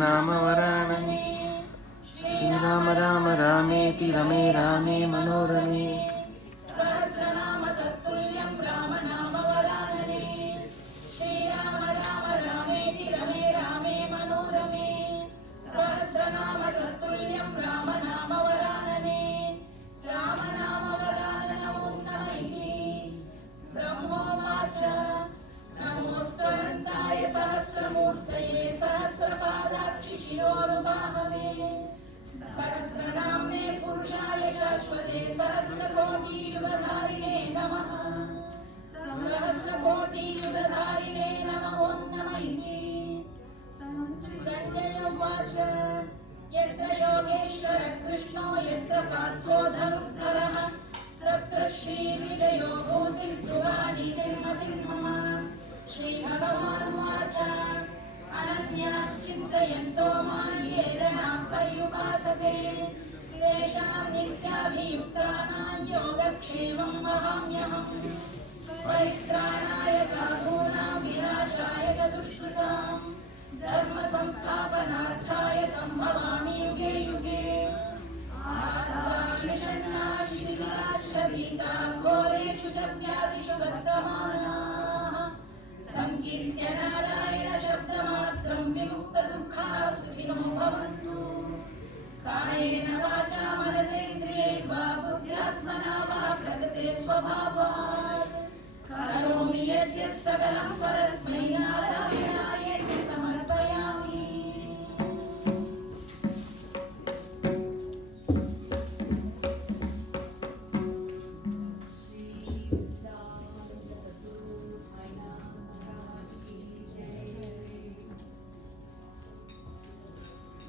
नाम वरानने श्रीराम राम रामेति रमे रामे मनोरमे सहस्रनाम तत्तुल्यं राम नाम वरानने श्रीराम राम रामेति रमे रामे मनोरमे सहस्रनाम तत्तुल्यं राम नाम वरानने राम नाम वराननमोन्नमैः ब्रह्मोवाच नमोऽस्त्वनन्ताय सहस्रमूर्तये सहस्रपादाक्षि शिरोरुबाहवे सहस्रनाम्ने पुरुषाय शाश्वते सहस्रकोटियुगधारिणे नमः सहस्रकोटियुगधारिणे नमो नमः सञ्जय उवाच यत्र योगेश्वर कृष्णो यत्र पार्थो धनुर्धरः तत्र श्रीविजयो भूतिर्ध्रुवानि निर्मतिर्मम श्रीभगवानुवाच अनन्याश्चिन्तयन्तो मां येन पर्युपासते तेषां नित्याभियुक्तानां योगक्षेमं वहाम्यहम् परित्राणाय साधूनां विनाशाय च दुष्कृतां धर्मसंस्थापनार्थाय सम्भवामि युगे युगे आर्ताश्च भीताः घोरेषु च व्याधिषु वर्तमानाः संकीर्त्य नारायण शब्दमात्रं विमुक्तदुःखाः सुखिनो भवन्तु कायेन वाचा मनसेन्द्रियैर्वा बुद्ध्यात्मना वा प्रकृते स्वभावात् करोमि यद्यत् सकलं परस्मै नारायणायेति समर्पयामि।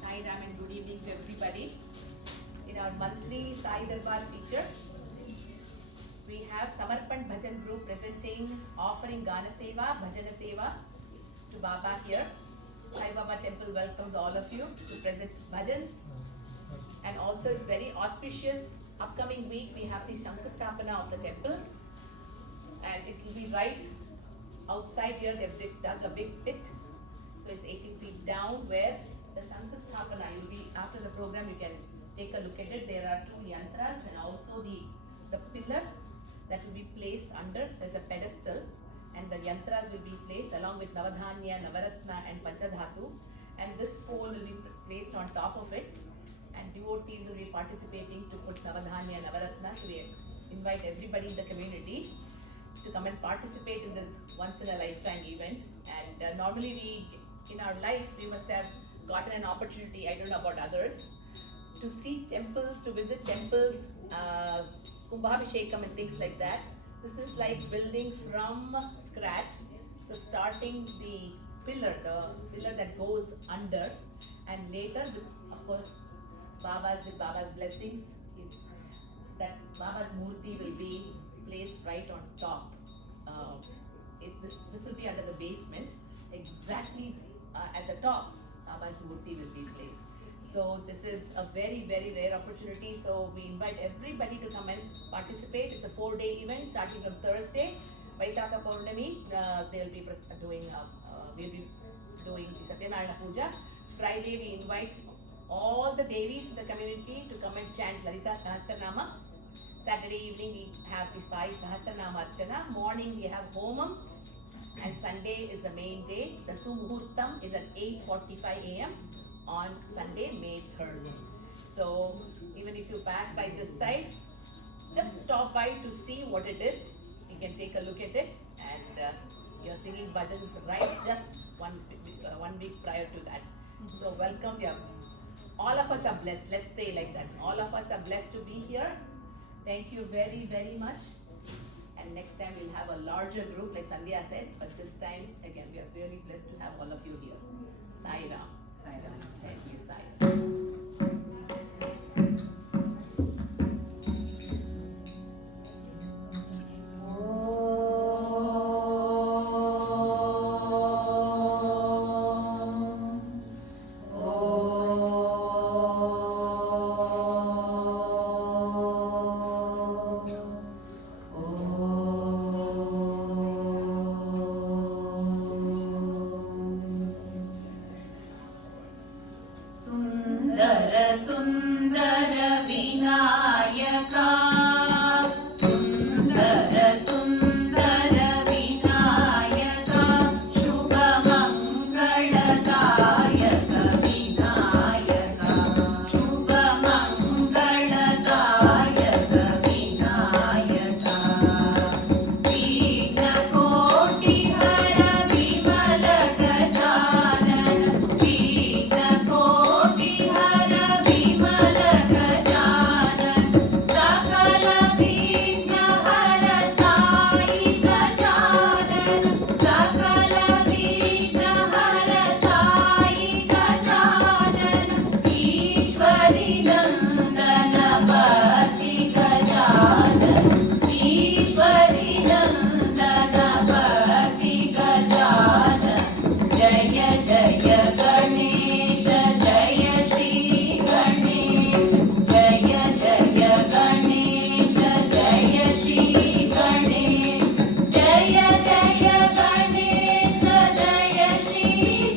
Sai Ram and good evening to everybody. In our monthly Sai Darbar feature, we have Samarpan Bhajan group presenting, offering Gana Seva, Bhajana Seva to Baba here. Sai Baba temple welcomes all of you to present bhajans. And also it's very auspicious. Upcoming week we have the Shankastapana of the temple. And it will be right outside here. They've dug a big pit. So it's 18 feet down where the Shankastapana, you'll be, after the program you can take a look at it. There are 2 yantras and also the pillar that will be placed under. There's a pedestal and the yantras will be placed along with Navadhanya, Navaratna and Panchadhatu, and this pole will be placed on top of it and devotees will be participating to put Navadhanya, Navaratna. So we invite everybody in the community to come and participate in this once in a lifetime event. And normally in our life we must have gotten an opportunity, I don't know about others, to see temples, to visit temples, Kumbhabhishekam and things like that. This is like building from scratch. So starting the pillar that goes under, and later with, of course, with Baba's blessings, that Baba's Murti will be placed right on top. This will be under the basement, exactly at the top. Baba's Murti will be placed. So this is a very, very rare opportunity. So we invite everybody to come and participate. It's a 4-day event starting from Thursday. Vaisakha Purnami, they'll be doing, we'll be doing Satyanarayana Puja. Friday we invite all the Devis in the community to come and chant Lalita Sahasranama. Saturday evening we have the Sai Sahasranama Archana. Morning we have Homams. And Sunday is the main day. The Sumuhurtam is at 8:45 a.m. on Sunday, May 3rd. So even if you pass by this side, just stop by to see what it is. You can take a look at it, and you're singing bhajans right just one week prior to that. So welcome. All of us are blessed. Let's say like that. All of us are blessed to be here. Thank you very, very much. And next time we'll have a larger group, like Sandhya said. But this time, again, we are really blessed to have all of you here. Sai Ram. Sai Ram. Thank you, Sai. सुन्दर सुन्दर विनायका सुन्दर सुन्दर विनायका शुभमङ्गलदायक विनायका शुभमङ्गलदायक विनायका विघ्नकोटिहर विमल गजानन विघ्नकोटिहर विमल गजानन सकल विघ्नहर साई गजानन सकल विघ्नहर साई गजानन ईश्वरी नन्दन भक्ति गजानन ईश्वरी नन्दन भक्ति गजानन जय जय गणेश जय श्री गणेश जय जय गणेश जय श्री गणेश जय जय गणेश जय श्री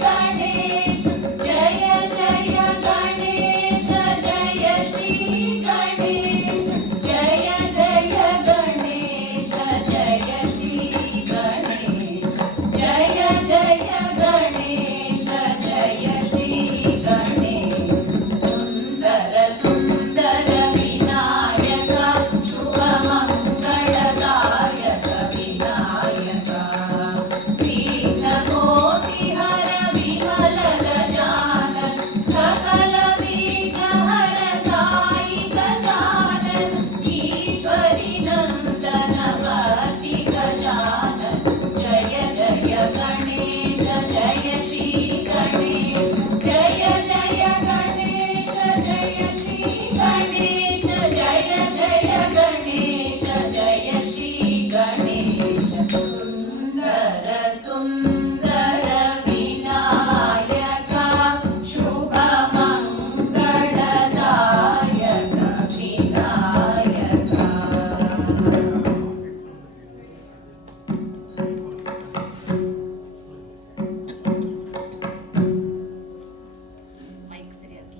गणेश जय जय गणेश जय श्री गणेश जय जय गणेश जय श्री गणेश जय जय गणेश जय श्री गणेश सुन्दर सुन्दर विनायक शुभमङ्गलदायक विनायका विघ्नकोटिहर विमल गजानन सकल विघ्नहर साई गजानन ईश्वरी नन्दन भक्ति गजानन जय जय गणेश जय श्री गणेश जय जय गणेश जय श्री गणेश जय जय गणेश जय श्री गणेश सुन्दर सुन्दर विनायका शुभमङ्गलदायक विनायका ಮೈಕ್ ಸರಿಯಾಗಿ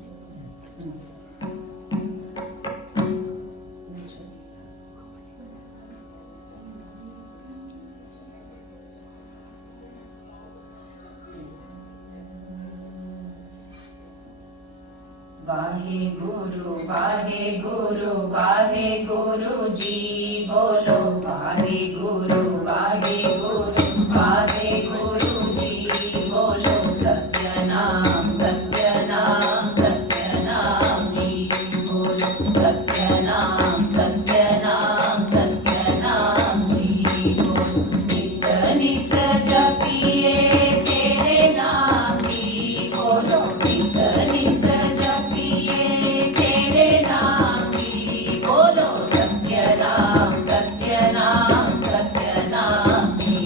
वाहे गुरु वाहे गुरु जी बोलो वाहे गुरु जी बोलो सत्यनाम सत्यनाम सत्यनाम जी बोलो सत्यनाम सत्यनाम सत्यनाम जी बोलो नित नित जपिए तेरे नाम जी बोलो नित नित जपिए तेरे नाम जी बोलो सत्यनाम सत्यनाम सत्यनाम जी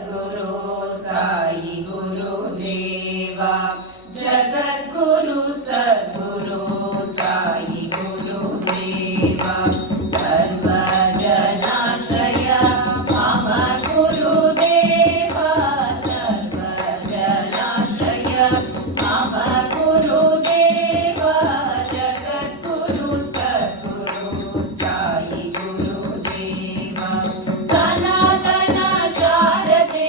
सद्गुरु साई गुरुदेवा जगद्गुरु सद्गुरु साई गुरुदेवा सर्वजनाश्रय मम गुरुदेवा सर्वजनाश्रय मम गुरुदेवा जगद्गुरु सद्गुरु साई गुरुदेवा सनातन शारदे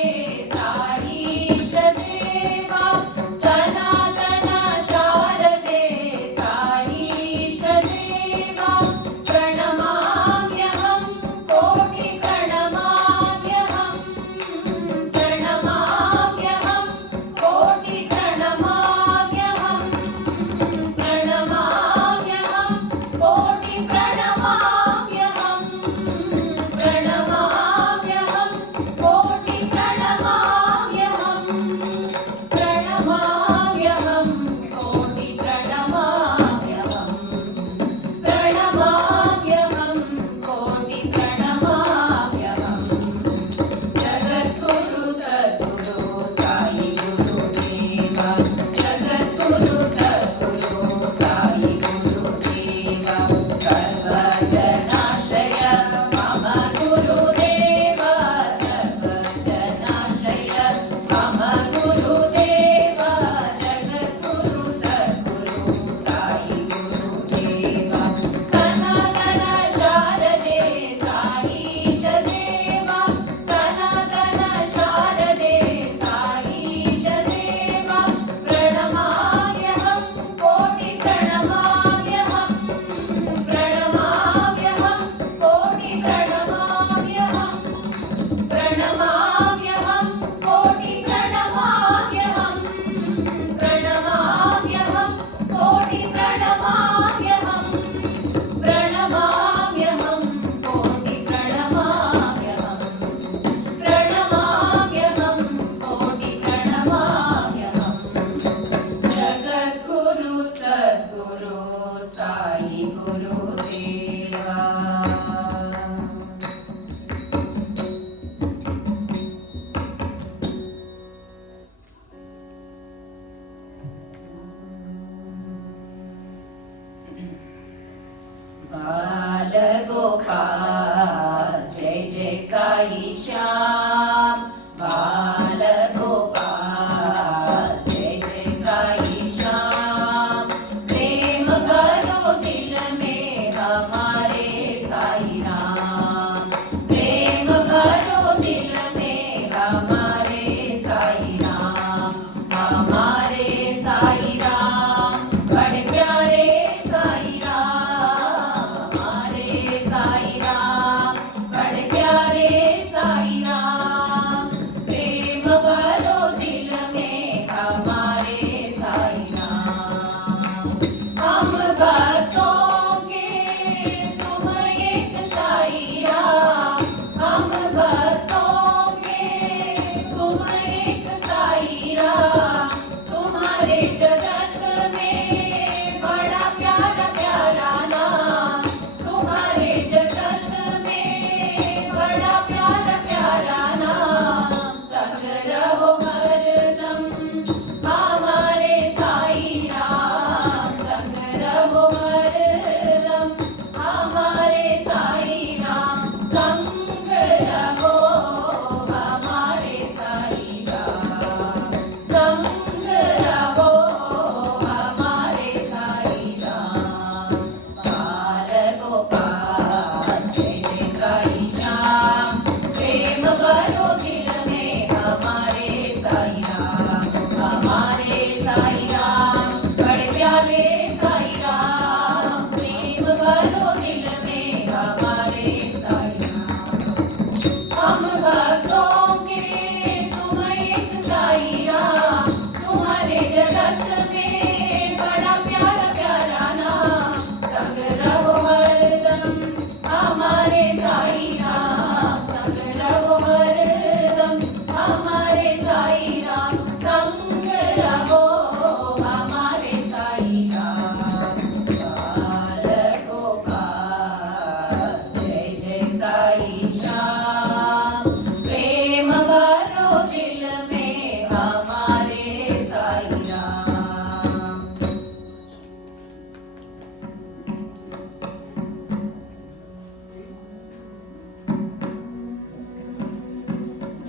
दिल में हमारे साईं राम।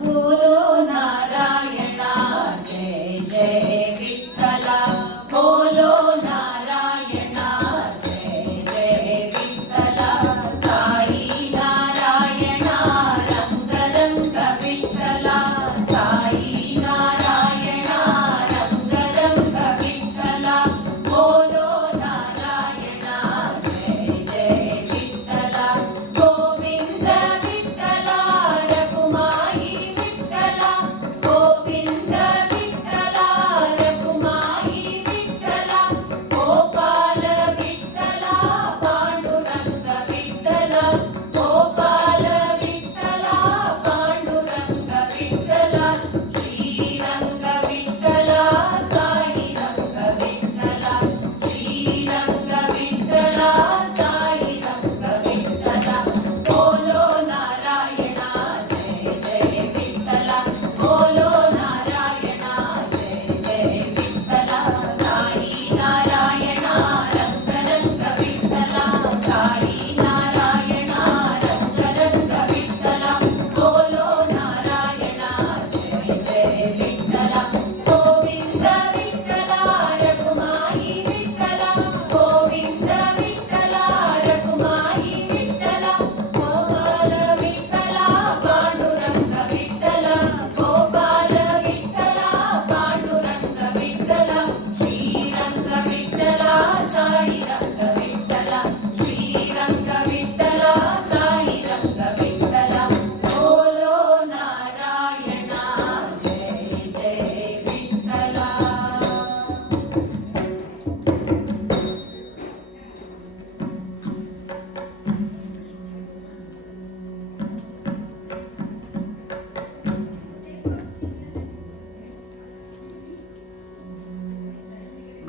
बोलो नारायणा जय जय विठ्ठला, बोलो नारायणा जय जय विठ्ठला, साई नारायणा रंग रंग विठ्ठला, साई नारायणा रंग रंग विठ्ठला, बोलो नारायणा जय जय विठ्ठला, गोविंद विठ्ठला रघुमाई विठ्ठला, गोविंद विठ्ठला रघुमाई विठ्ठला, गोपाल विठ्ठला पांडुरंग विठ्ठला, गोपाल विठ्ठला पांडुरंग विठ्ठला, श्रीरंग विठ्ठला साई रंग विठ्ठला, श्रीरंग विठ्ठला साई रंग विठ्ठला, बोलो नारायणा जय जय विठ्ठला, बोलो नारायणा जय जय विठ्ठला, साई नारायणा रंग रंग विठ्ठला, साई नारायणा रंग रंग विठ्ठला, बोलो नारायणा जय जय विठ्ठला, गोविंद विठ्ठला रघुमाई विठ्ठला, गोविंद विठ्ठला रघुमाई विठ्ठला, गोपाल विठ्ठला पांडुरंग विठ्ठला, गोपाल विठ्ठला पांडुरंग विठ्ठला, श्रीरंग विठ्ठला साई रंग विठ्ठला, श्रीरंग विठ्ठला साई रंग विठ्ठला, बोलो नारायणा जय जय विठ्ठला.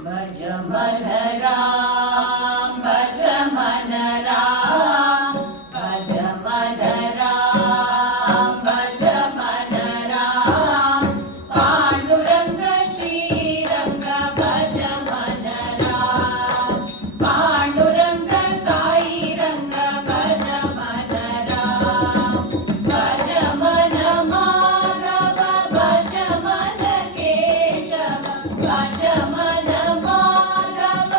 भज मन राम, भज मन राम, भज मन राम, भज मन राम, पांडुरंग श्रीरंग भज मन राम, पांडुरंग साई रंग भज मन राम, भज मन माधव, भज मन केशव, भज मन माधव,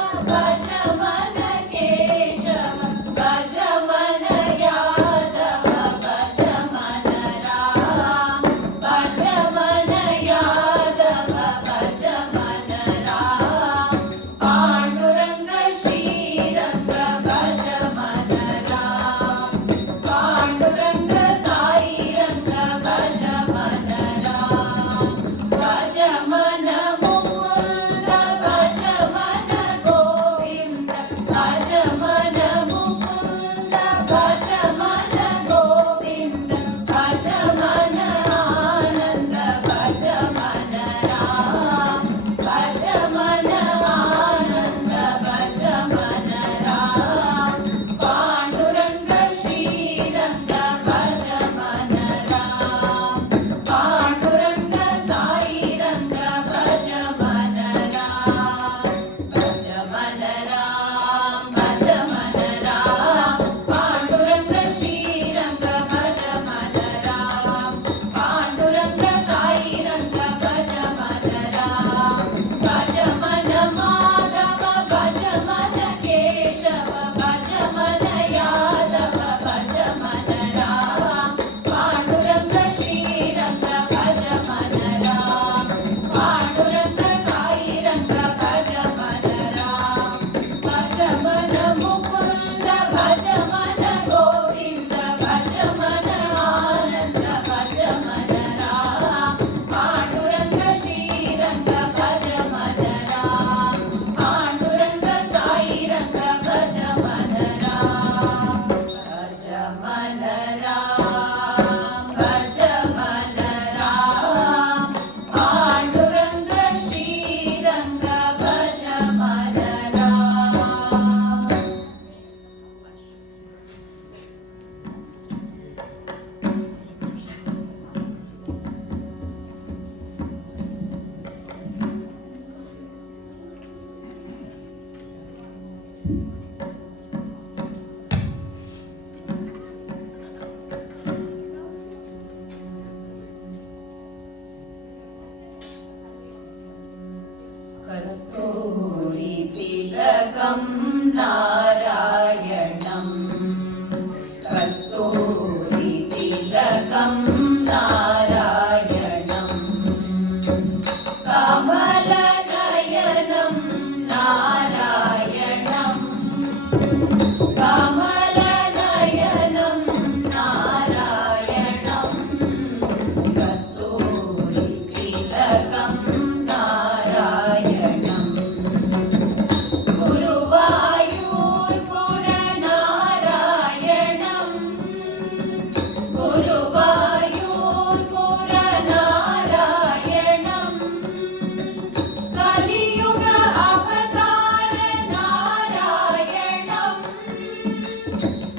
कस्तूरी तिलकं नारायणं कस्तूरी तिलकं नारायणं कमलनयनं नारायणं कमलनयनं नारायणं कस्तूरी तिलकं नारायणं गुरुवायूर्पुरनारायणं गुरुवायूर्पुरनारायणं कलियुग अवतार नारायणं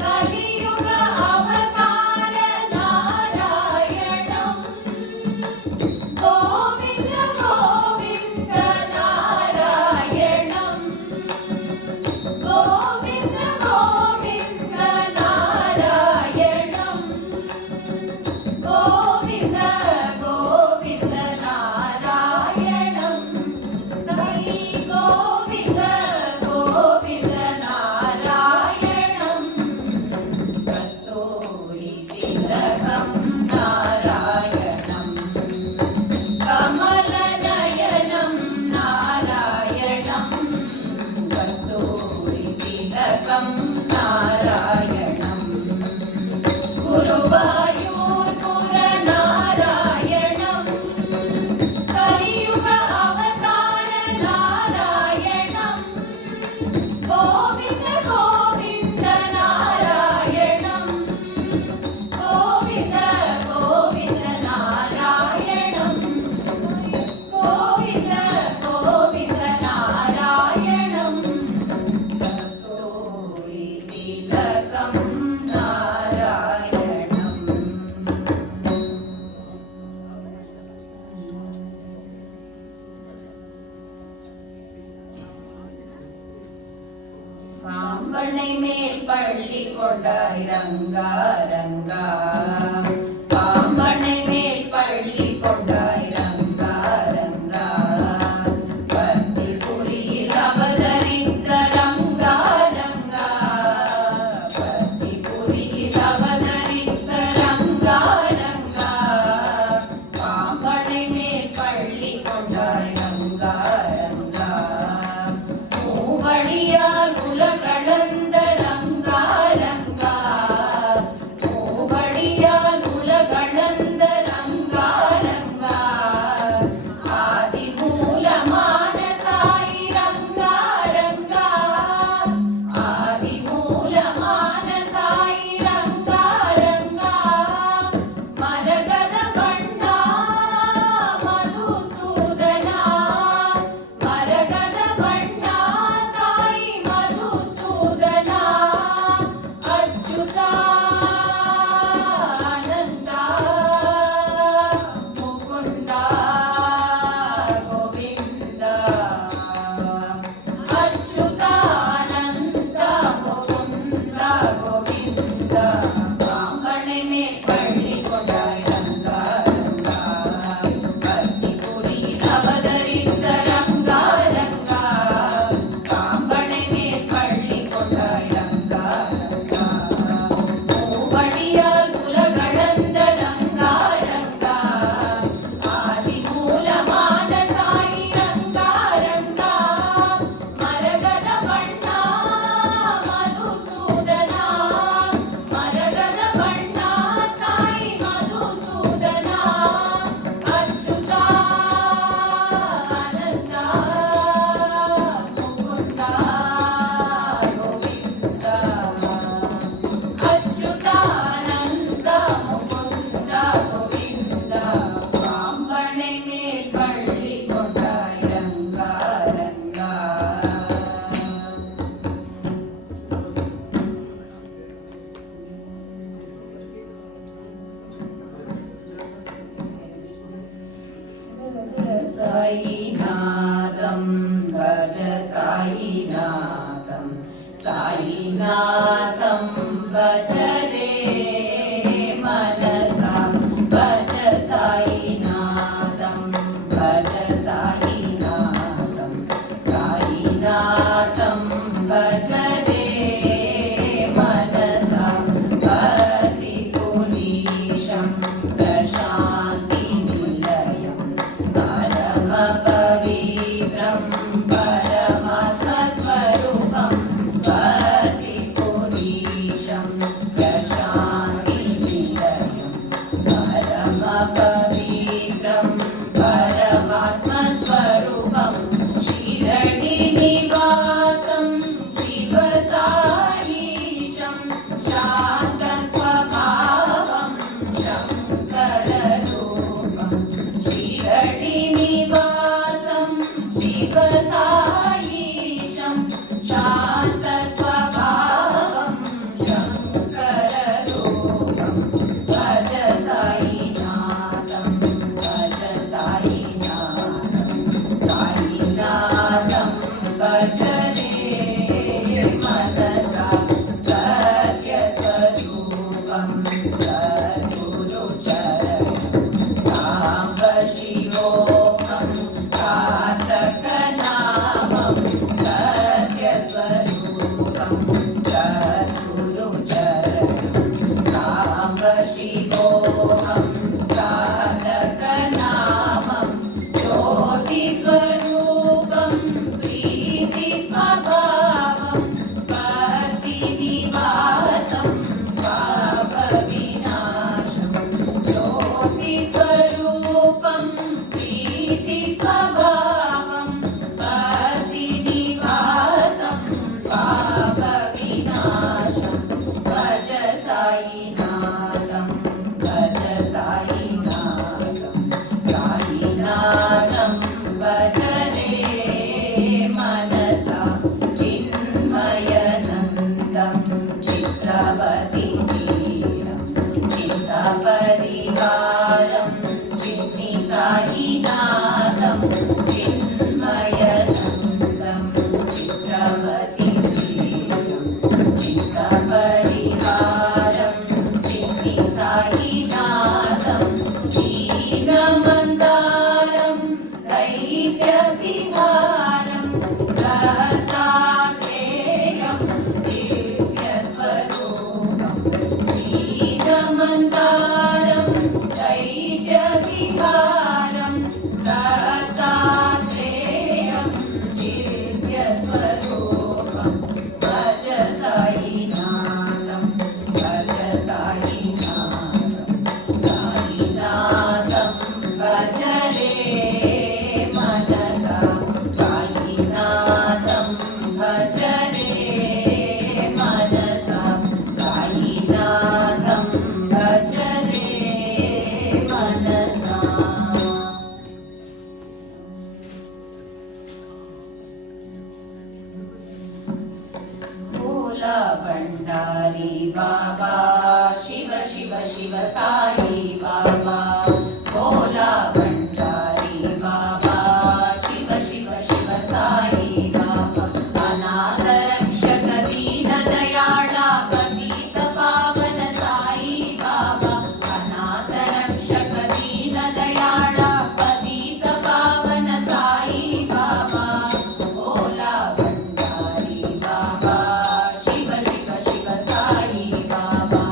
कलियुग अवतार नारायणं गोविन्द गोविन्द नारायणं गोविन्द गोविन्द नारायणं गोविन्द गोविन्द नारायणं साई गोविन्द गोविन्द नारायणं कस्तूरी तिलकं नारायणं कमलनयनं नारायणं कस्तूरी तिलकं नारायणं गुरुवायूर्पुरनारायणं कलियुग अवतार नारायणं गोविन्द गोविन्द नारायणं गोविन्द गोविन्द नारायणं गोविन्द गोविन्द नारायणं कस्तूरी तिलकं नारायणं பாம்பனை மேல் பள்ளி கொண்டாய் ரங்கா ரங்கா பாம்பனை மேல் பள்ளி கொண்டாய் ரங்கா ரங்கா பத்திபுரியில் அவதரித்த ரங்கா ரங்கா பத்திபுரியில் அவதரித்த ரங்கா ரங்கா பாம்பனை மேல் பள்ளி கொண்டாய் ரங்கா ரங்கா மூவடியால் உலகளந்த ரங்கா ரங்கா மூவடியால் உலகளந்த ரங்கா ரங்கா ஆதி மூலமான சாய் ரங்கா ரங்கா ஆதி மூலமான சாய் ரங்கா ரங்கா மரகத வண்ணா மதுசூதனா மரகத வண்ணா சாய் மதுசூதனா அச்சுதா ஆனந்தா முகுந்தா கோவிந்தா அச்சுதா ஆனந்தா முகுந்தா கோவிந்தா பாம்பனை மேல் பள்ளி கொண்டாய் ரங்கா ரங்கா பத்திபுரியில் அவதரித்த ரங்கா ரங்கா பாம்பனை மேல் பள்ளி கொண்டாய் ரங்கா ரங்கா மூவடியால் உலகளந்த ரங்கா ரங்கா ஆதி மூலமான சாய் ரங்கா ரங்கா மரகத வண்ணா மதுசூதனா மரகத வண்ணா சாய் மதுசூதனா அச்சுதா ஆனந்தா முகுந்தா கோவிந்தா அச்சுதா ஆனந்தா முகுந்தா கோவிந்தா பாம்பனை மேல் பள்ளி கொண்டாய் ரங்கா ரங்கா साईनाथं भज साईनाथं साईनाथं भज रे मनसा भज साईनाथं भज साईनाथं पवित्रं परमात्मस्वरूपं पतिपुरीशं प्रशान्तिनिलयं परमपवित्रं परमात्मस्वरूपं शिरडिनिवासं शिवसाईशं शान्तस्वभावं शङ्कररूपं शिरडिनिवासं शिवसाईशं शान्तस्वभावं शङ्कररूपं भज साईनाथं भज साईनाथं साईनाथं भज रे मनसा सत्यस्वरूपं सद्गुरुचरणं साम्ब शिवोऽहं साधकनामं सत्यस्वरूपं सद्गुरुचरणं साम्ब शिवोऽहं साधकनामं ज्योतिस्वरूपं प्रीतिस्वभावं भक्तिनिवासं पापविनाशं ज्योतिस्वरूपं प्रीतिस्वभावं भक्तिनिवासं पापविनाशं भज साईनाथं भज साईनाथं साईनाथं भज रे मनसा चिन्मयनन्दं चित्रपतितीरं चित्तपरिहारं चिन्नि साईनाथं चिन्मयनन्दं चित्रपतितीरं चित्तपरिहारं चिन्नि साईनाथं दीनमन्दारं दैत्यविहारं दत्तात्रेयं दिव्यस्वरूपं दीनमन्दारं दैत्यविहारं दत्तात्रेयं दिव्यस्वरूपं भज साईनाथं भज साईनाथं साईनाथं भज रे मनसा साईनाथं भज रे मनसा साईनाथं भज रे मनसा भोला भण्डारी बाबा शिव शिव शिव साई बाबा भोला भण्डारी बाबा शिव शिव शिव साई बाबा अनाथ रक्षक दीन दयाळा पतित पावन साई बाबा अनाथ रक्षक दीन दयाळा पतित पावन साई बाबा भोला भण्डारी बाबा शिव शिव शिव साई बाबा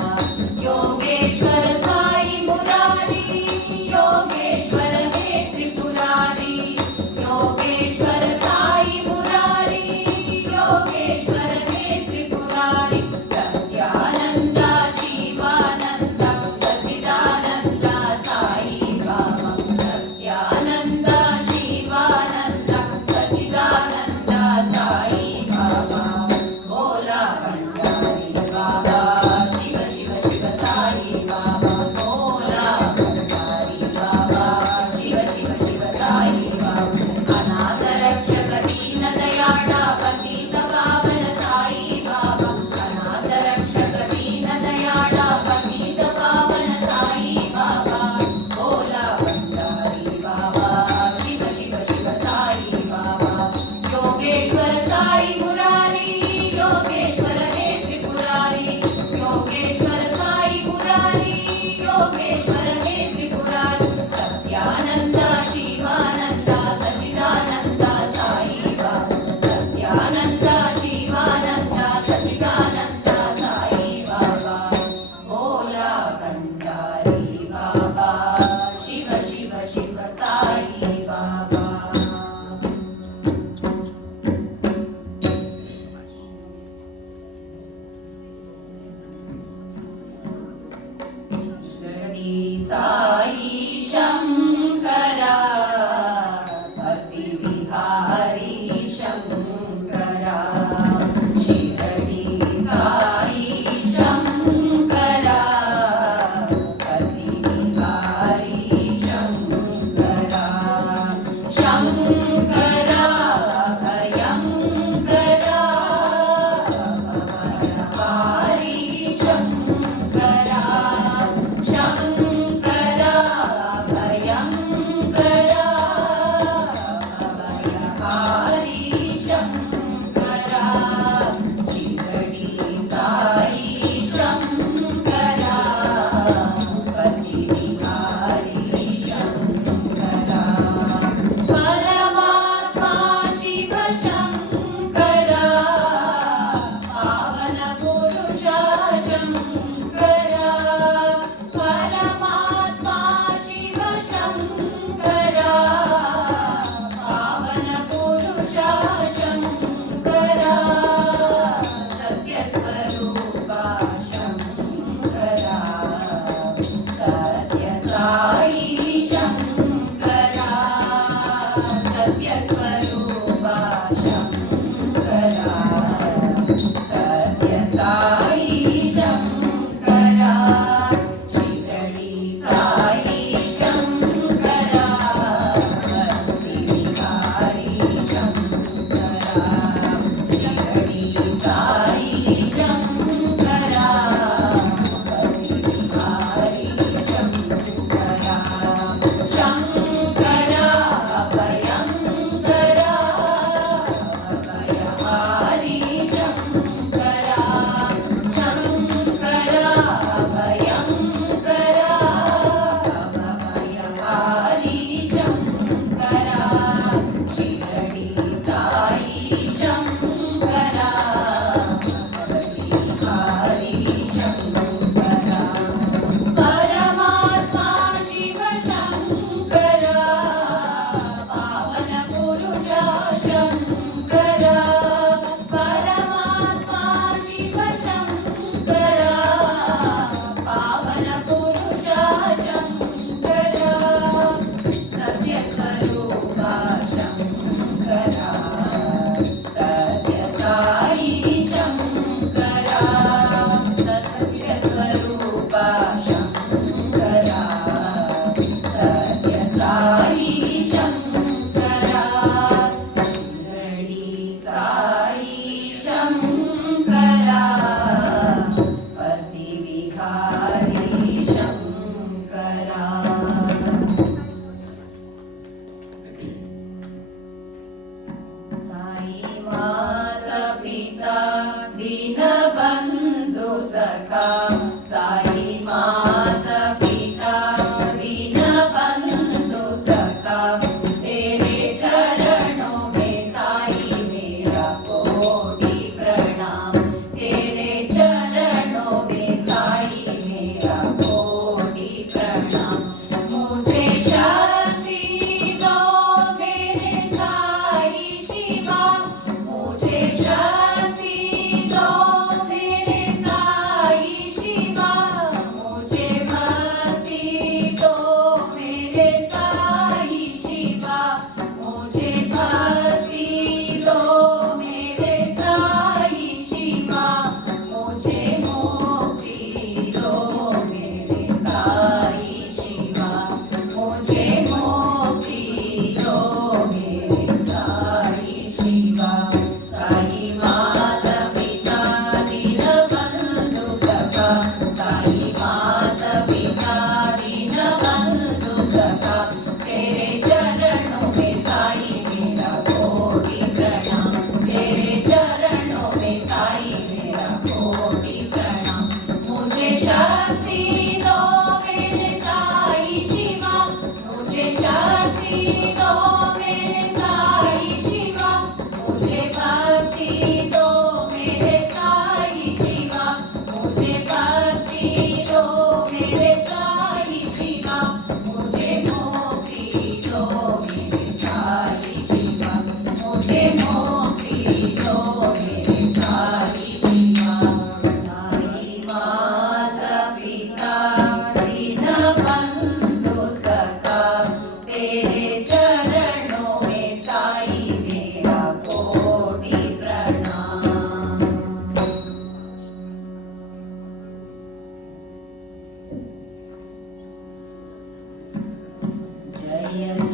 योगेश्वर साई मुरारी योगेश्वर हे त्रिपुरारी योगेश्वर साई मुरारी योगेश्वर हे त्रिपुरारी सत्यानंद शिवानंद सच्चिदानंद साई बाबा सत्यानंद शिवानंद सच्चिदानंद साई बाबा भोला भण्डारी बाबा शिव शिव शिव साई बाबा भोला भण्डारी बाबा शिव शिव शिव साई बाबा अनाथ रक्षक दीन दयाळा पतित पावन साई बाबा अनाथ रक्षक दीन दयाळा पतित पावन साई बाबा भोला भण्डारी बाबा शिव शिव शिव साई बाबा योगेश्वर साई मुरारी योगेश्वर हे त्रिपुरारी योगेश्वर साई मुरारी योगेश्वर हे त्रिपुरारी सत्यानंद शिवानंद सच्चिदानंद साई बाबा सत्यानंद शिवानंद सच्चिदानंद साई बाबा भोला भण्डारी बाबा शिव शिव शिव साई बाबा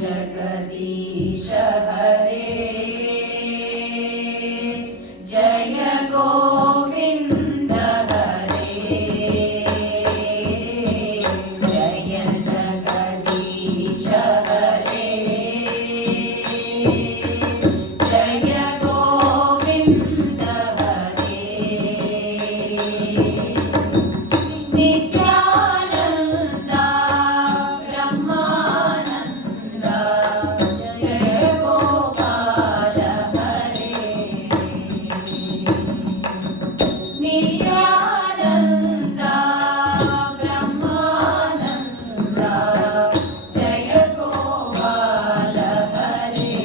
जगदीश हरे जय गोविन्द हरे जय जगदीश हरे जय गोविन्द हरे नित्यानन्द ब्रह्मानन्द जय गोपाल हरे नित्यानन्द ब्रह्मानन्द जय गोपाल हरे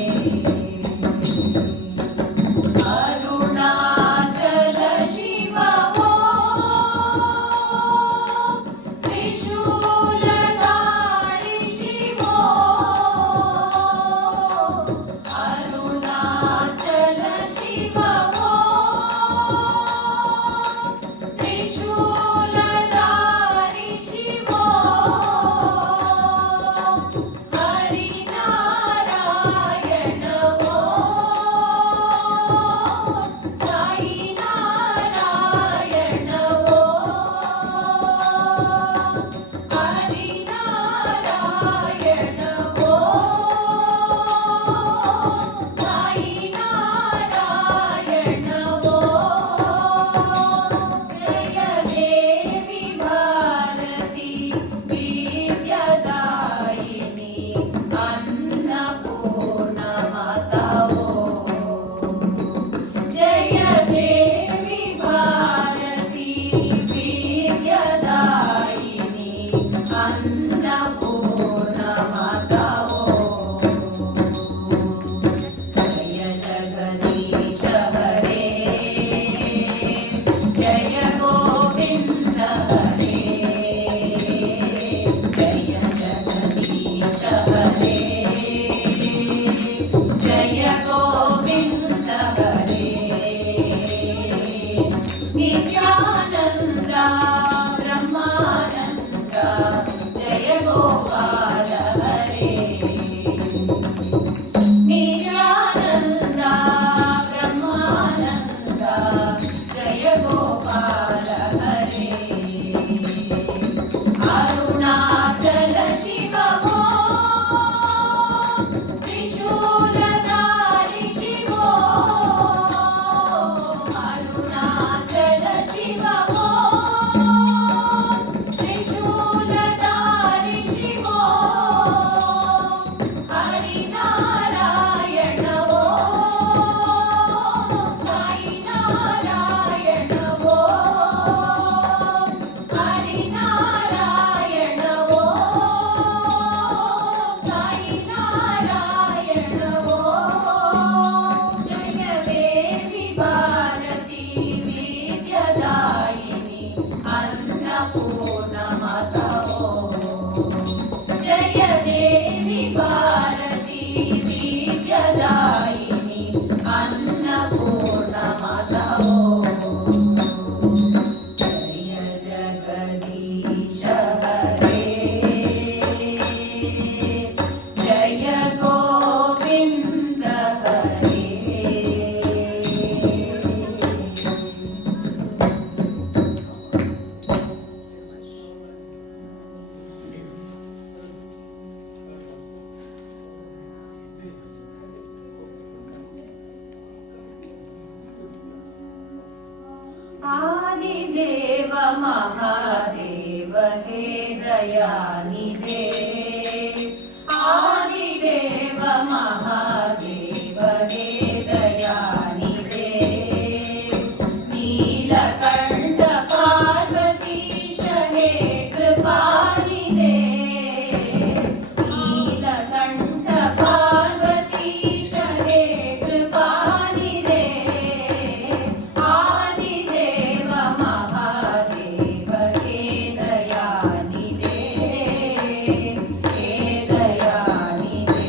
अरुणाचल शिव वो त्रिशूलधारी शिवो अरुणाचल शिव वो त्रिशूलधारी शिवो हरिनारायण वो साई नारायण वो हरिनारायण वो साई नारायण वो जय देवी भारती विद्यादायिनी अन्नपूर्णा माता वो जय देवी भारती विद्यादायिनी अन्नपूर्णा माता वो जय जगदीश हरे जय गोविन्द हरे जय जगदीश हरे जय गोविन्द हरे नित्यानन्द ब्रह्मानन्द जय गोपाल हरे नित्यानन्द ब्रह्मानन्द जय गोपाल हरे अरुणाचल शिव वो त्रिशूलधारी शिवो अरुणाचल शिव वो त्रिशूलधारी शिवो हरिनारायण वो साई नारायण वो हरिनारायण वो साई नारायण वो जय देवी भारती विद्यादायिनी अन्नपूर्णा माता वो जय देवी भारती विद्यादायिनी अन्नपूर्णा माता वो जय जगदीश हरे जय गोविन्द हरे आदिदेव महादेव हे दयानिधे आदिदेव महादेव हे दयानिधे नीलकण्ठ पार्वतीश हे कृपानिधे नीलकण्ठ पार्वतीश हे कृपानिधे आदिदेव महादेव हे दयानिधे हे दयानिधे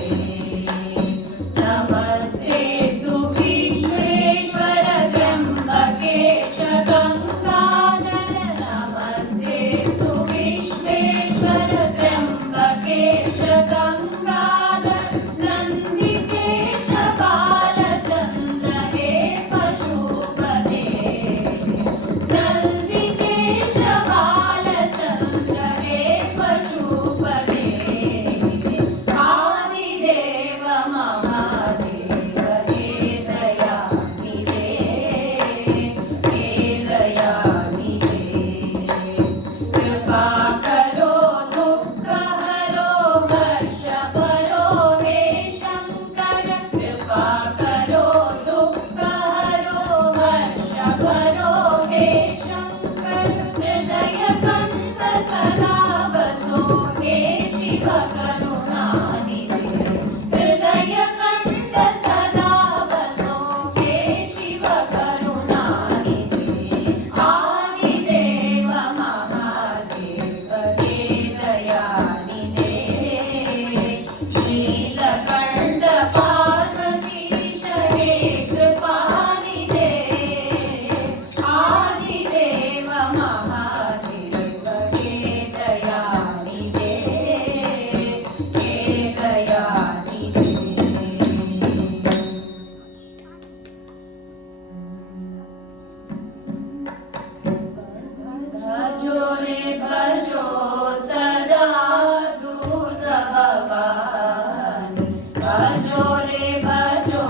भजो रे भजो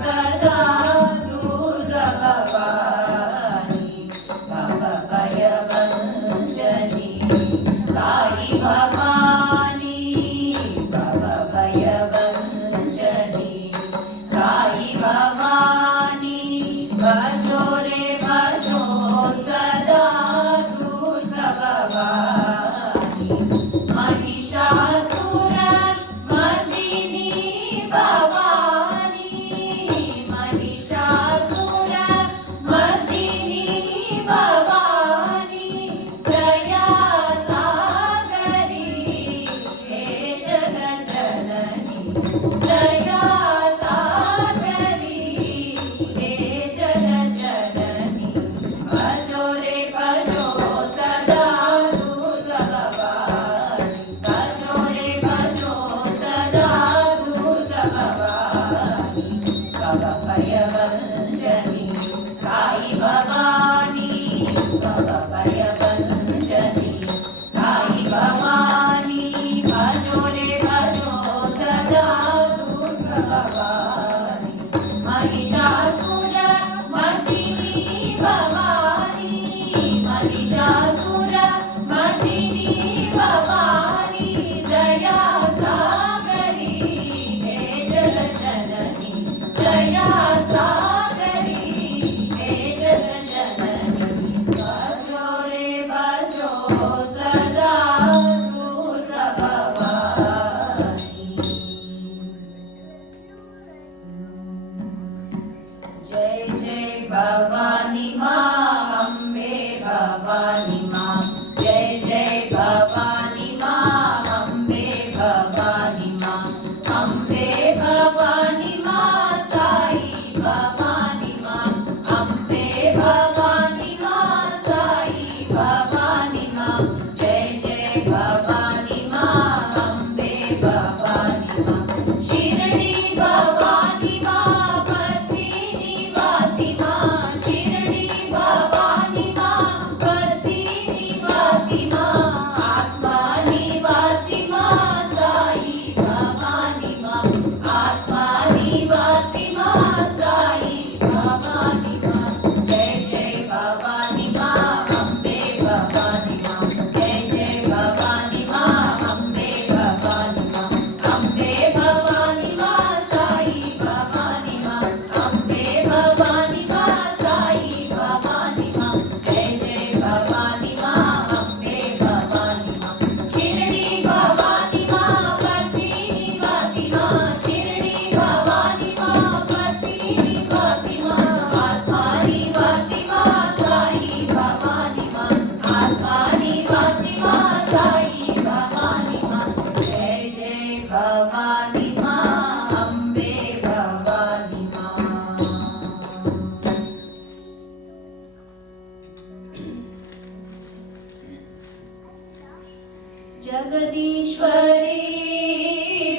सदा दुर्गा भवानी भव भय भंजनी साई भवानी भव भय भंजनी साई भवानी भजो रे भजो सदा दुर्गा भवानी महिषासुर मर्दिनी भवानी महिषासुर मर्दिनी भवानी दया सागरी हे जगज्जननी दया सागरी हे जगज्जननी भजो रे भजो सदा दुर्गा भवानी भजो रे भजो सदा दुर्गा भवानी भव भय भंजनी साई भवानी भव भय भंजनी साई भवानी भजो रे भजो सदा दुर्गा भवानी महिषासुर मर्दिनी भवानी महिषासुर मर्दिनी भवानी दया सागरी हे जगज्जननी दया सागरी हे जगज्जननी भजो रे भजो सदा दुर्गा भवानी जय जय भवानी माँ अम्बे भवानी माँ जय जय भवानी माँ अम्बे भवानी माँ अम्बे भवानी माँ साई भवानी माँ अम्बे भवानी माँ साई भवानी माँ जय जय भवानी माँ अम्बे भवानी माँ शिरडी भवानी माँ पति निवासी माँ शिरडी भवानी माँ पति निवासी माँ आत्मा निवासी माँ साई भवानी माँ आत्मा निवासी माँ साई भवानी माँ जय जय भवानी माँ अम्बे भवानी माँ जय जय भवानी माँ अम्बे भवानी माँ अम्बे भवानी माँ साई भवानी माँ अम्बे भवानी माँ साई भवानी माँ जय जय भवानी माँ अम्बे भवानी माँ शिरडी भवानी माँ पति निवासी माँ शिरडी भवानी माँ पति निवासी माँ आत्मा निवासी माँ साई भवानी माँ आत्मा निवासी माँ साई भवानी माँ जय जय भवानी माँ अम्बे भवानी माँ जगदीश्वरी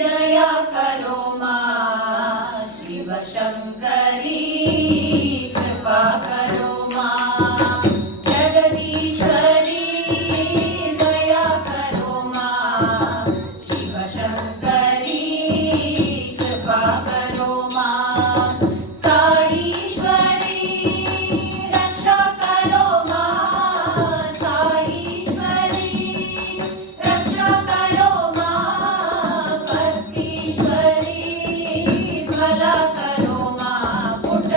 दया करो माँ शिव शंकरी कृपा करो माँ जगदीश्वरी दया करो माँ शिव शंकरी कृपा करो माँ साईश्वरी रक्षा करो माँ साईश्वरी रक्षा करो माँ पतीश्वरी भला करो माँ पुट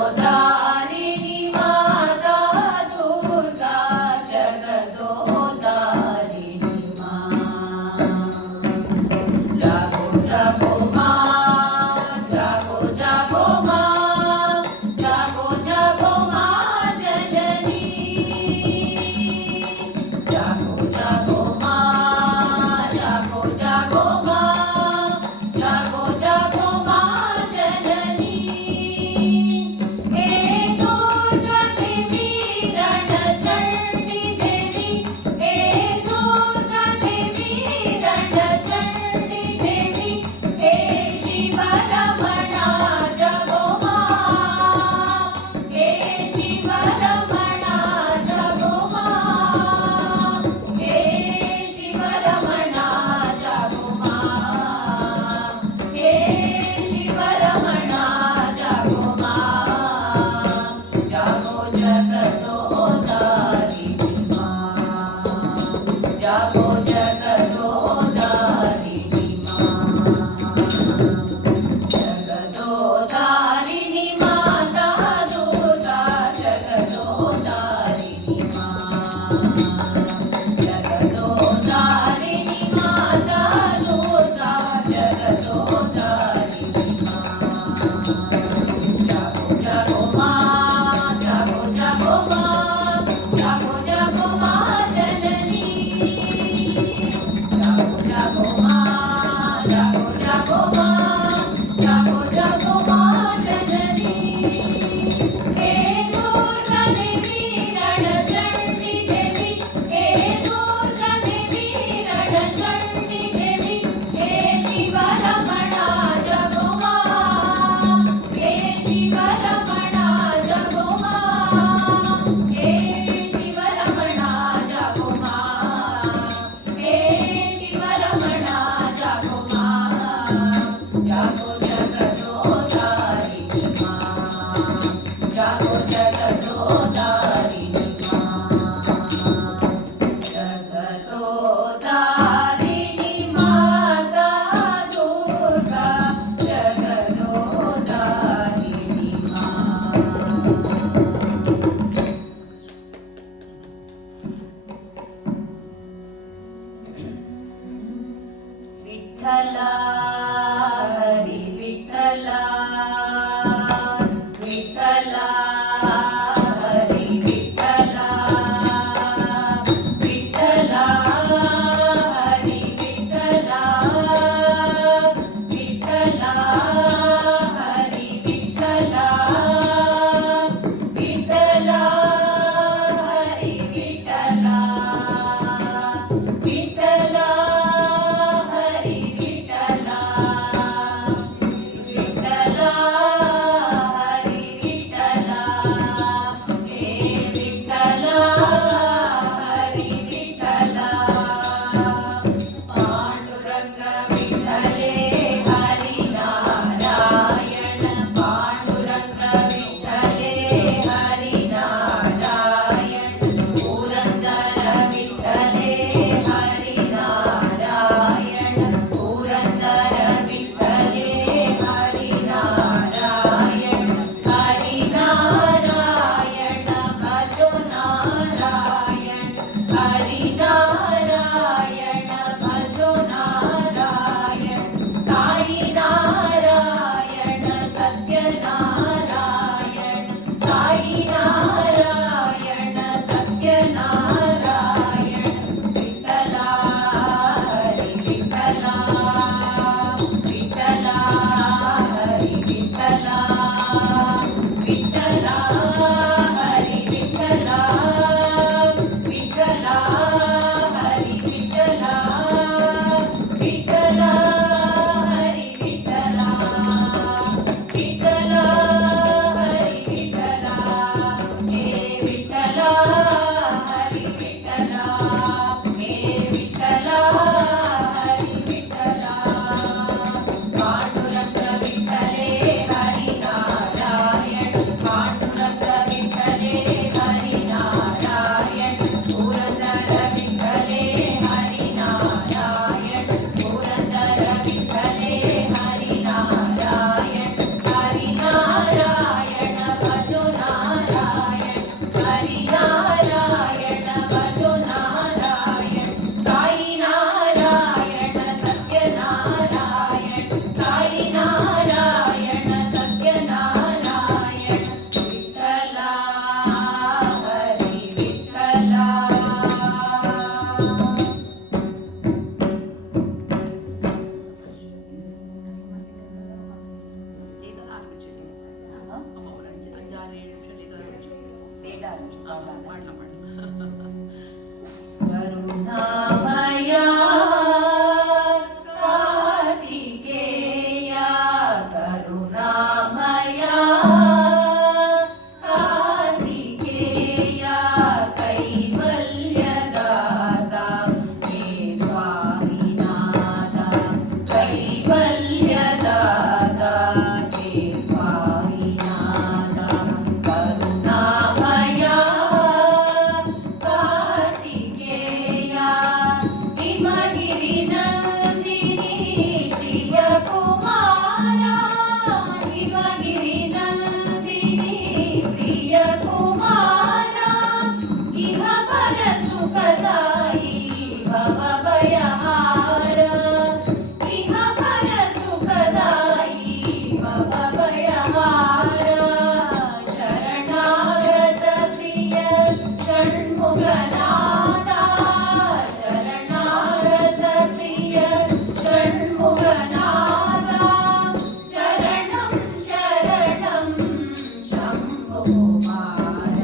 जगदोधारिणि माता दुर्गा जगदोधारिणि मां जागो जागो मां जागो जागो मां जागो जागो मां जननी जागो जागो मां जागो जागो मां जागो जागो मां जननी हे दुर्गा देवी रणचण्डी देवी हे दुर्गा देवी रणचण्डी देवी हे शिवरमणा जगो मां हे शिवरमणा जगो मां हे शिवरमणा जगो मां हे शिवरमणा जगो मां जागो जगदोधारिणि मां जागो जगदोधारिणि मां जगदोधारिणि माता दुर्गा जगदोधारिणि मां जगदोधारिणि माता दुर्गा जगदोधारिणि मां जागो जागो मां जागो जागो मां जागो जागो मां जननी जागो जागो मां जागो जागो मां जागो जागो मां जननी हे दुर्गा देवी रणचण्डी देवी हे दुर्गा देवी रणचण्डी देवी हे शिवरमणा जगो मां हे शिवरमणा जगो मां हे शिवरमणा जगो मां हे शिवरमणा जगो मां जागो जगदोधारिणि मां जागो जगदोधारिणि मां जगदोधारिणि माता दुर्गा जगदोधारिणि मां विठ्ठला हरि विठ्ठला विठ्ठला हरि विठ्ठला विठ्ठला हरि विठ्ठला विठ्ठला हरि विठ्ठला विठ्ठला हरि विठ्ठला विठ्ठला हरि विठ्ठला विठ्ठला ಅಮ್ಮ ಒಂದು 5-6-7 ನಿಮಿಷ ಇದಾದ್ರು ಬೇಡ ಮಾಡ್ಲಾ ಕರುಣಾಮಯ ಕಾರ್ತಿಕೇಯ ಕರುಣಾಮಯ ಕಾರ್ತಿಕೇಯ ಕೈವಲ್ಯದಾತ ಹೇ ಸ್ವಾಮಿನಾಥ ಕೈವಲ್ಯದಾತ ಹೇ ಸ್ವಾಮಿನಾಥ ಕರುಣಾಮಯ ಕಾರ್ತಿಕೇಯ ಹಿಮಗಿರಿ ನಂದಿನಿ ಪ್ರಿಯಕುಮಾರ ಹಿಮಗಿರಿ ನಂದಿನಿ ಪ್ರಿಯಕುಮಾರ ಇಹ ಪರ ಸುಖದಾಯಿ ಭವ ಭಯಹಾರ ಇಹ ಪರ ಸುಖದಾಯಿ ಭವ ಭಯಹಾರ ಶರಣಾಗತ ಪ್ರಿಯ ಷಣ್ಮುಖನಾದ ಶರಣಾಗತ ಪ್ರಿಯ ಷಣ್ಮುಖನಾದ ಶರಣಂ ಶರಣಂ ಶಂಭುಕುಮಾರ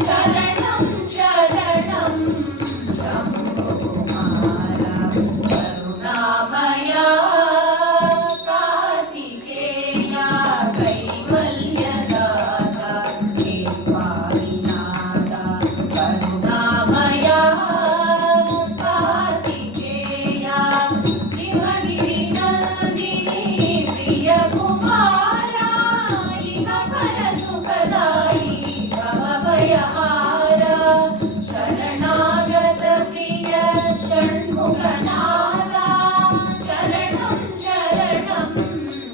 ಶರಣಂ ಶರಣಂ ಶಂಭುಕುಮಾರ ಕರುಣಾಮಯ ಕಾರ್ತಿಕೇಯ ಕೈವಲ್ಯದಾತ ಹೇ ಸ್ವಾಮಿನಾಥ ಕರುಣಾಮಯ ಕಾರ್ತಿಕೇಯ ಹಿಮಗಿರಿ ನಂದಿನಿ ಪ್ರಿಯಕುಮಾರ ಇಹ ಪರ ಸುಖದಾಯಿ ಭವ ಭಯಹಾರ ಶರಣಾಗತ ಪ್ರಿಯ ಷಣ್ಮುಖನಾದ ಶರಣಂ ಶರಣಂ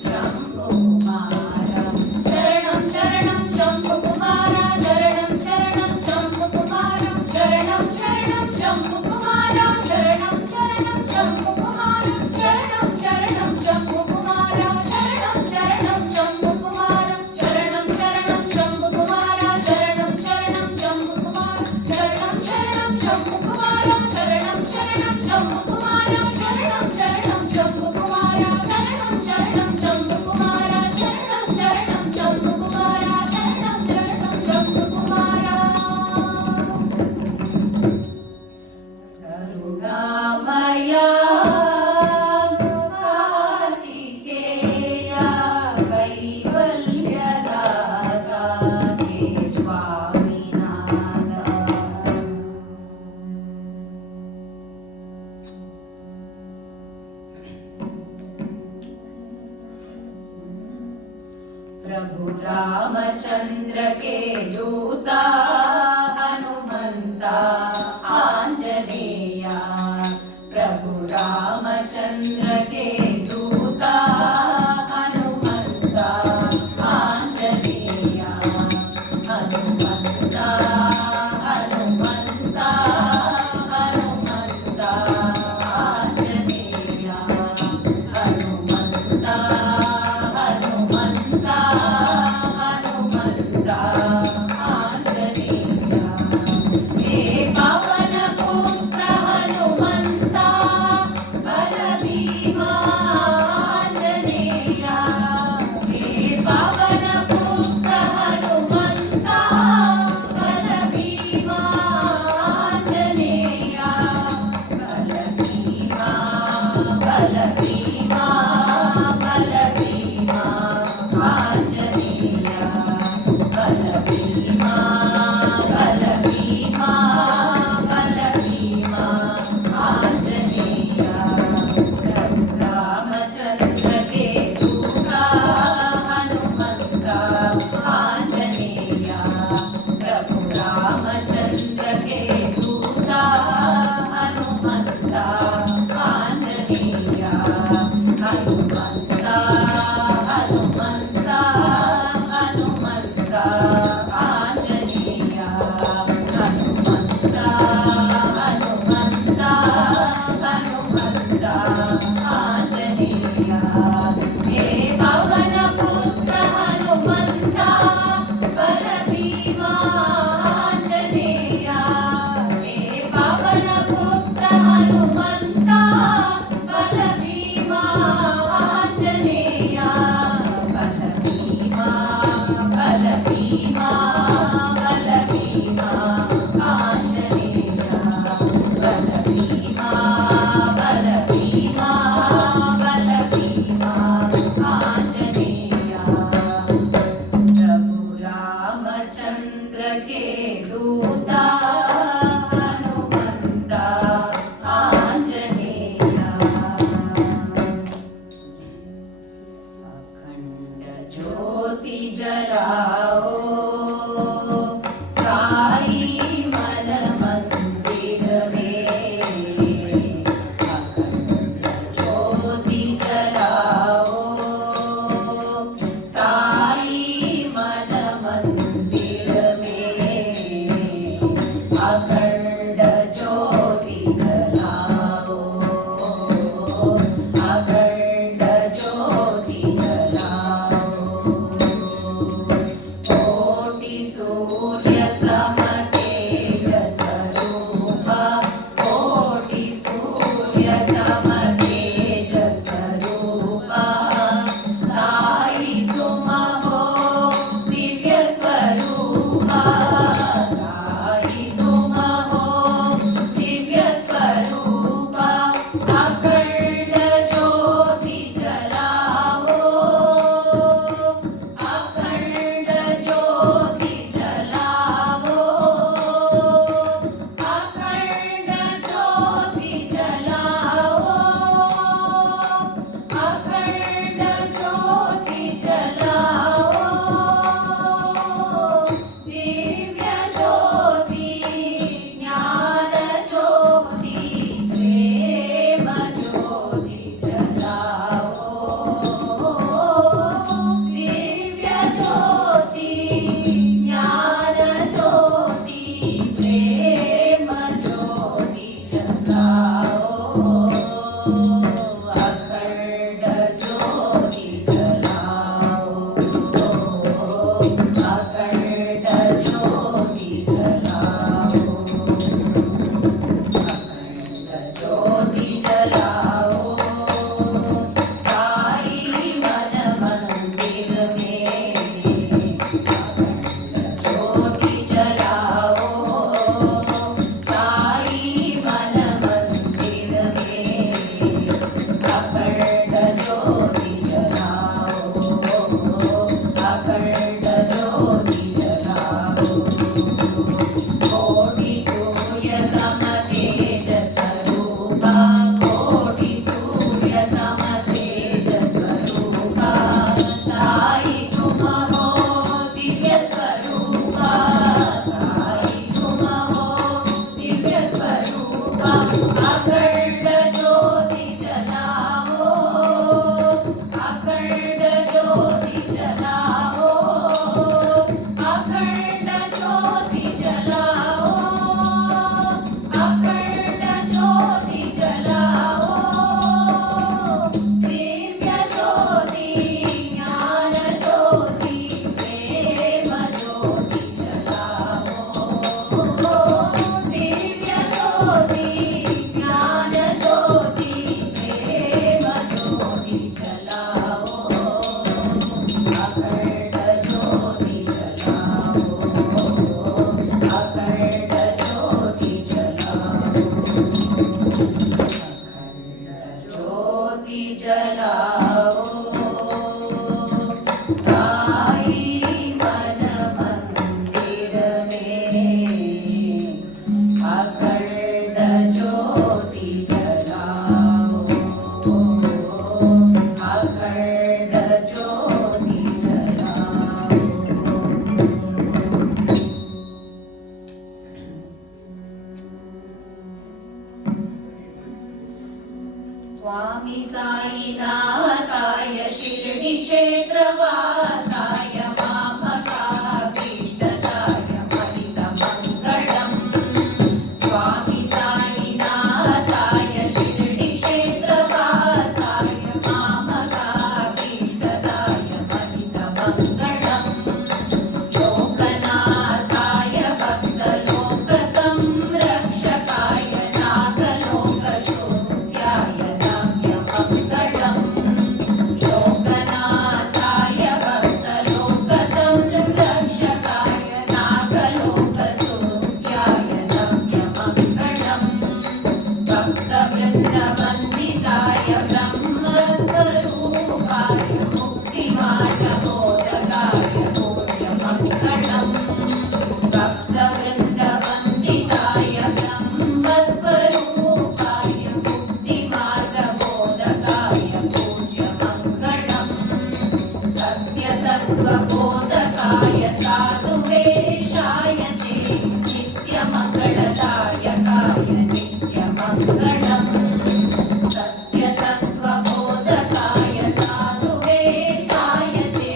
ಶಂಭುಕುಮಾರ ಶರಣಂ ಶರಣಂ ಶಂಭುಕುಮಾರ ಶರಣಂ ಶರಣಂ ಶಂಭುಕುಮಾರ ಶರಣಂ ಶರಣಂ ಶಂಭುಕುಮಾರ ಶರಣಂ ಶರಣಂ ಶಂಭುಕುಮಾರ ಶರಣಂ ಶರಣಂ ಶಂಭುಕುಮಾರ ಶರಣಂ ಶರಣಂ ಶಂಭುಕುಮಾರ ಶರಣಂ ಶರಣಂ ಶಂಭುಕುಮಾರ ಶರಣಂ ಶರಣಂ ಶಂಭುಕುಮಾರ ಶರಣಂ ಶರಣಂ ಶಂಭುಕುಮಾರ ಶರಣಂ ಶರಣಂ ಶಂಭುಕುಮಾರ ಶರಣಂ ಶರಣಂ ಶಂಭುಕುಮಾರ ಶರಣಂ ಶರಣಂ ಶಂಭುಕುಮಾರ ಶರಣಂ ಶರಣಂ ಶಂಭುಕುಮಾರ ಶರಣಂ ಶರಣಂ ಶಂಭುಕುಮಾರ ಕರುಣಾಮಯ ಕಾರ್ತಿಕೇಯ ಕೈವಲ್ಯದಾತ ಹೇ ಸ್ವಾಮಿನಾಥ प्रभु रामचंद्र के दूता हनुमंता आंजनेया प्रभु रामचंद्र के दूता हनुमंता आंजनेया हनुमंता हनुमंता हनुमंता आंजनेया हनुमंता हनुमंता हनुमंता आंजनेया हे पवन पुत्र हनुमंता जलाओ साई मन मंदिर में अखंड ज्योति जलाओ साई मन मंदिर में अखंड ज्योति जलाओ अखंड ज्योति जलाओ कोटि सूर्य सम तेज स्वरूप कोटि सूर्य सम तेज स्वरूप साई तुम हो दिव्य स्वरूप साई तुम हो दिव्य स्वरूप अखंड ज्योति जलाओ अखंड ज्योति जलाओ अखंड ज्योति जलाओ अखंड ज्योति जलाओ दिव्य ज्योति ज्ञान ज्योति प्रेम ज्योति जलाओ दिव्य ज्योति ज्ञान ज्योति प्रेम ज्योति जलाओ अखंड ज्योति जलाओ अखंड ज्योति जलाओ अखंड ज्योति जलाओ साई मन मंदिर में अखंड ज्योति जलाओ साई मन मंदिर में अखंड ज्योति जलाओ अखंड ज्योति जलाओ कोटि सूर्य सम तेज स्वरूप कोटि सूर्य सम तेज स्वरूप साई तुम हो दिव्य स्वरूप साई तुम हो दिव्य स्वरूप अखंड ज्योति जलाओ अखंड ज्योति जलाओ अखंड ज्योति जलाओ अखंड ज्योति जलाओ दिव्य ज्योति ज्ञान ज्योति प्रेम ज्योति जलाओ दिव्य ज्योति ज्ञान ज्योति प्रेम ज्योति जलाओ अखंड ज्योति जलाओ अखंड ज्योति जलाओ अखंड ज्योति जलाओ साई मन मंदिर में अखंड ज्योति जलाओ अखंड ज्योति जलाओ स्वामी साईनाथाय शिर्डी क्षेत्रवासाय मामकाभीष्टदाय महितमङ्गलम् स्वामी साईनाथाय शिर्डी क्षेत्रवासाय मामकाभीष्टदाय महितमङ्गलम् लोकनाथाय भक्तलोकसंरक्षकाय नागलोकस्तुत्याय नाम्यमङ्गलम् लोकनाथाय सत्यतत्त्वबोधकाय साधुवेशाय ते नित्यमङ्गलदायकाय नित्यमङ्गलम् सत्यतत्त्वबोधकाय साधुवेशाय ते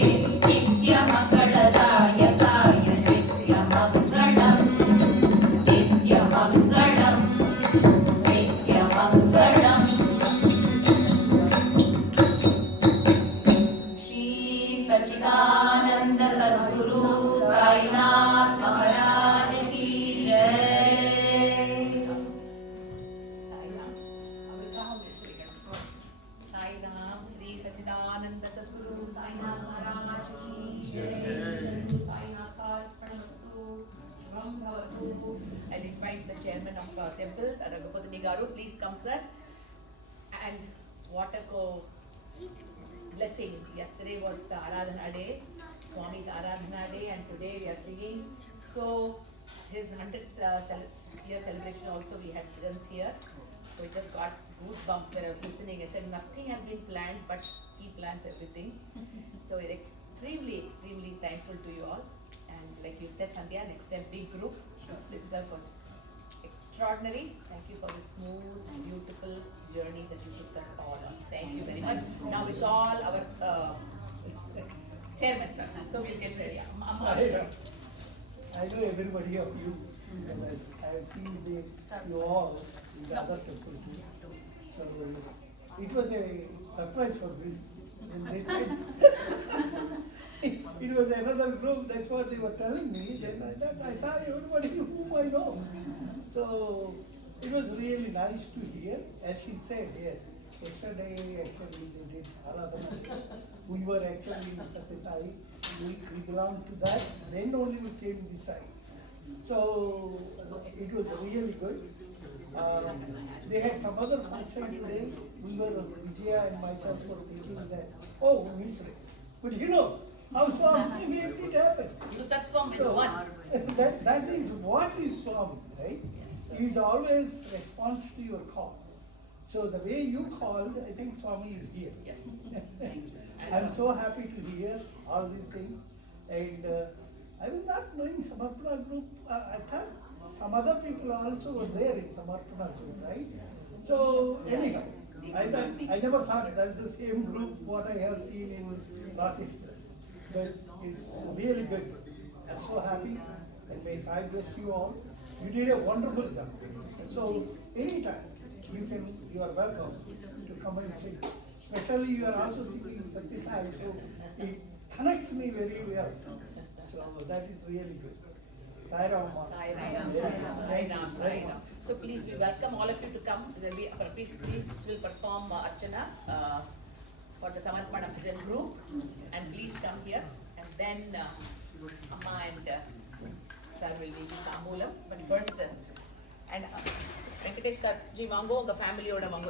नित्यमङ्गलदायकाय नित्यमङ्गलम् नित्यमङ्गलम् नित्यमङ्गलम् श्री सच्चिदानंद सद्गुरु साईनाथ महाराज की जय। साईराम अमृताम श्री गणपति साईराम श्री सच्चिदानंद सद्गुरु साईनाथ महाराज की जय साईनाथार्पणमस्तु शुभं भवतु। I'll invite the chairman of temple Raghupatini Garu, please come sir. And what a blessing. Yesterday was the Aradhana day, Swami's Aradhana day, and today we are singing. So his 100th year celebration also we had friends here. So it just got goosebumps when I was listening. I said nothing has been planned, but he plans everything. So we're extremely, extremely thankful to you all. And like you said, Sandhya, next time big group. This itself was extraordinary. Thank you for the smooth and beautiful journey that you took us all on. Thank you very much. Now it's all our chairman, sir. So we'll get ready. I know everybody of you, and I have seen you all in the other temple too. So it was a surprise for me. And they said it was another group, that's what they were telling me. Then I saw everybody whom I know. So it was really nice to hear. As she said, yes, yesterday actually they did Aradhana. We were actually in Satyasai. We belonged to that. Then only we came this side. So it was really good. They had some other function today. We were, Vijaya and myself were thinking that, oh, we missed it. But you know, how Swami makes it happen. Tattvam is So, one. that is what is Swami, right? He is always response to your call. So the way you called, I think Swami is here. Yes. I'm so happy to hear all these things. And I was not knowing Samarpana group. I thought some other people also were there in Samarpana group, right? So anyhow, I never thought that's the same group what I have seen in Rochester. But it's really good. I'm so happy, and may Sai bless you all. You did a wonderful job. So anytime you are welcome to come and sing. Especially you are also singing Satyasai, so it connects me very well. So that is really good. Sai Ram. Sai. So please, we welcome all of you to come. Please will perform Archana for the Samarpana Bhajan group, and please come here. And then Amma and Sir will be Tamulam. But first, and Venkatesh ji Mango, the family oda Mango.